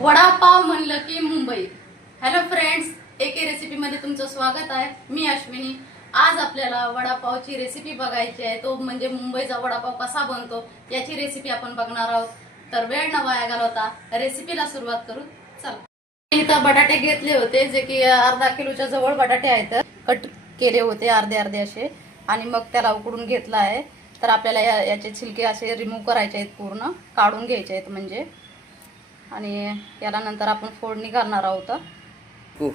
वडापाव म्हणलं की Mumbai. Hello friends एके रेसिपीमध्ये तुमचं स्वागत आहे. मी अश्विनी. आज आपल्याला वडापावची रेसिपी बघायची आहे. तो म्हणजे मुंबईचा वडापाव कसा बनतो याची रेसिपी आपण बघणार आहोत. तर वेळ न वाया घालवता रेसिपीला सुरुवात करू. चला. इथं बटाटे घेतले होते जे की अर्धा किलोच्या जवळ बटाटे आहेत. कट केले होते अर्धे अर्धे असे. आणि मग त्याला उकडून घेतला आहे. तर आपल्याला याचे छिलके असे रिमूव्ह करायचे आहेत पूर्ण. काढून घ्यायचे आहेत म्हणजे. आणि याला नंतर आपण फोडणी घालणार आहोत. हो.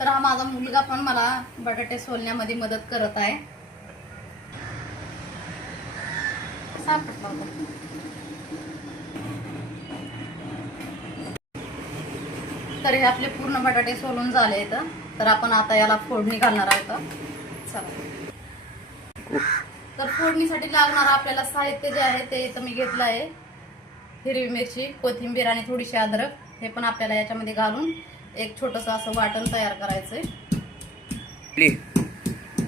तर हा माझा मुलगा पण मला बटाटे सोलण्यामध्ये मदत करत आहे. तर हे आपले पूर्ण बटाटे सोलून झाले आहेत. तर आपण आता याला फोडणी घालणार आहोत. चला. तर फोडणीसाठी लागणार आपल्याला साहित्य जे आहे ते इथं मी घेतलं आहे. हिरवी मिरची कोथिंबीर आणि थोडीशी अद्रक हे पण आपल्याला याच्यामध्ये घालून एक छोटंसं असं वाटण तयार करायचंय. प्ली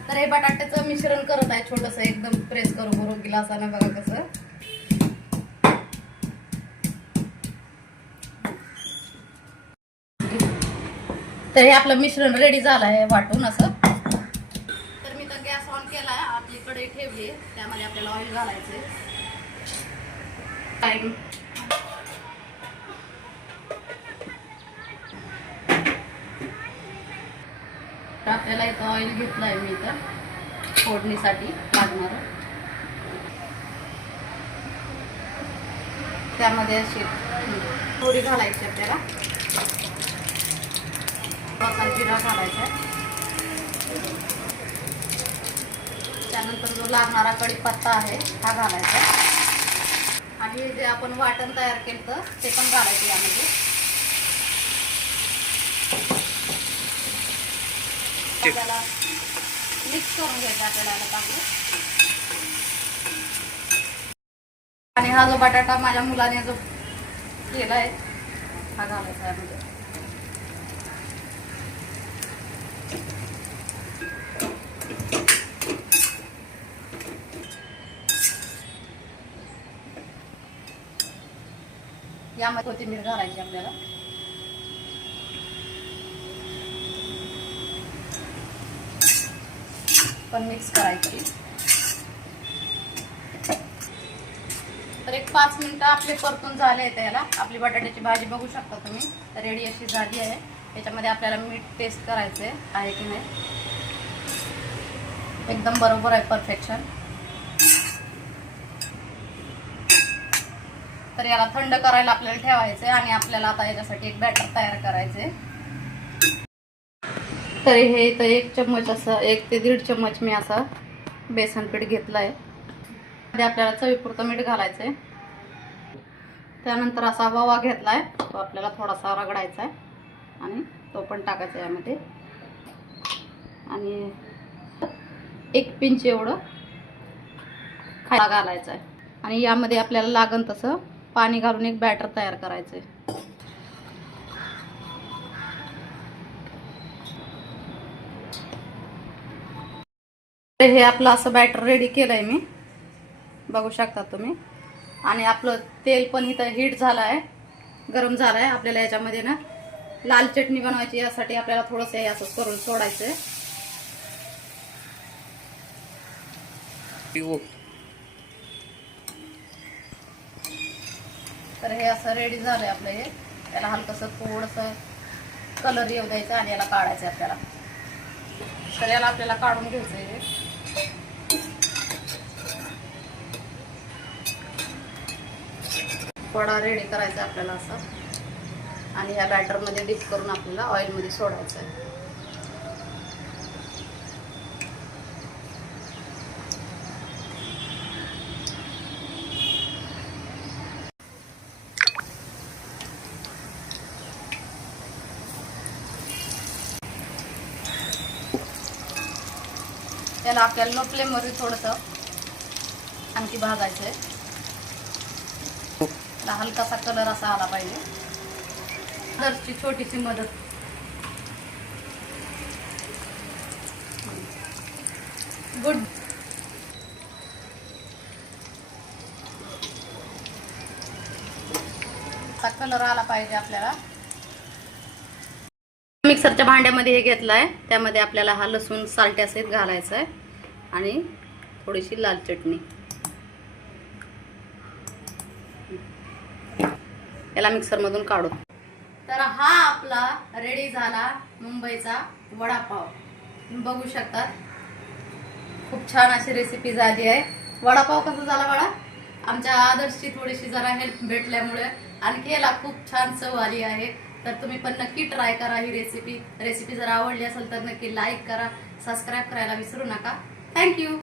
तर हे बटाट्याचं मिश्रण करत आहे छोटंसं एकदम प्रेस करू करू गिलासानं बघा कसं. तर हे आपलं मिश्रण रेडी झालं आहे वाटून असं. तर मी तर गॅस ऑन केला आहे आपली कढई ठेवली आहे. त्यामध्ये आपल्याला ऑइल घालायचंय. टाइम तर आपल्याला इथं ऑइल घेतलं आहे मी इथं. फोडणीसाठी लागणार. त्यामध्ये अशी थोडी घालायची आपल्याला मसाला जिरा घालायचा त्यानंतर जो लागणारा कढीपत्ता आहे हा घालायचा आणि जे आपण वाटण तयार केलं ते पण घालायचं यामध्ये. आपल्याला मिक्स करून घ्यायचं आपल्याला चांगलं. आणि हा जो बटाटा माझ्या मुलाने जो केला आहे हा घालायचा यामध्ये यामध्ये कोथिंबीर घालायची आपल्याला. पण मिक्स करायची. तर एक पाच मिनिटं आपले परतून झाले आहेत याला. आपली बटाट्याची भाजी बघू शकता तुम्ही. रेडी अशी झाली आहे. त्याच्यामध्ये आपल्याला मीठ टेस्ट करायचे आहे की नाही? एकदम बरोबर आहे परफेक्शन तर याला थंड करायला आपल्याला ठेवायचे आणि आपल्याला आता याच्यासाठी एक बॅटर तयार करायचे तर हे इथं एक चम्मच असं एक ते दीड चम्मच मी असा बेसन पीठ घेतलं आहे मध्ये आपल्याला चवीपुरतं मीठ घालायचं आहे त्यानंतर असा वावा घेतला आहे तो आपल्याला थोडासा रगडायचा आहे आणि तो पण टाकायचा आहे यामध्ये. आणि एक पिंच एवढं खायला घालायचं आहे आणि यामध्ये आपल्याला लागन तसं पाणी घालून एक बॅटर तयार करायचं आहे हे आपलं असं बॅटर रेडी केलं आहे मी. बघू शकता तुम्ही. आणि आपलं तेल पण इथं हीट झालं आहे गरम झालं आहे आपल्याला याच्यामध्ये ना. लाल चटणी बनवायची यासाठी आपल्याला थोडंसं हे असं करून सोडायचं आहे हो. तर हे असं रेडी झालं आहे आपलं हे. त्याला हलकंसं थोडंसं कलर येऊ द्यायचं आणि याला काढायचं आपल्याला. तर याला आपल्याला काढून घ्यायचं आहे हे. वडा रेडी करायचा आहे आपल्याला असं. आणि ह्या बॅटरमध्ये डिप करून आपल्याला ऑइलमध्ये सोडायचं आहे. त्याला आपल्याला लो फ्लेमवर थोडंसं आणखी भाजायचं आहे त्याला हलकासा कलर असा आला पाहिजे. कलरची छोटीशी मदत. गुड. कलर आला पाहिजे आपल्याला. मिक्सरच्या भांड्यामध्ये हे घेतलं आहे त्यामध्ये आपल्याला हा लसूण सालट्यासहित घालायचा आहे आणि थोडीशी लाल चटणी. याला मिक्सरमधून काढू. तर हा आपला रेडी झाला मुंबईचा वडापाव. तुम्ही बघू शकता खूप छान अशी रेसिपी झाली आहे. वडापाव कसा झाला वडा आमच्या आदर्शची थोडीशी जरा हेल्प भेटल्यामुळे आणखी याला खूप छान चव आली आहे. तर तुम्ही पण नक्की ट्राय करा ही रेसिपी रेसिपी जर आवडली असेल तर नक्की लाईक करा सबस्क्राईब करायला विसरू नका. थँक्यू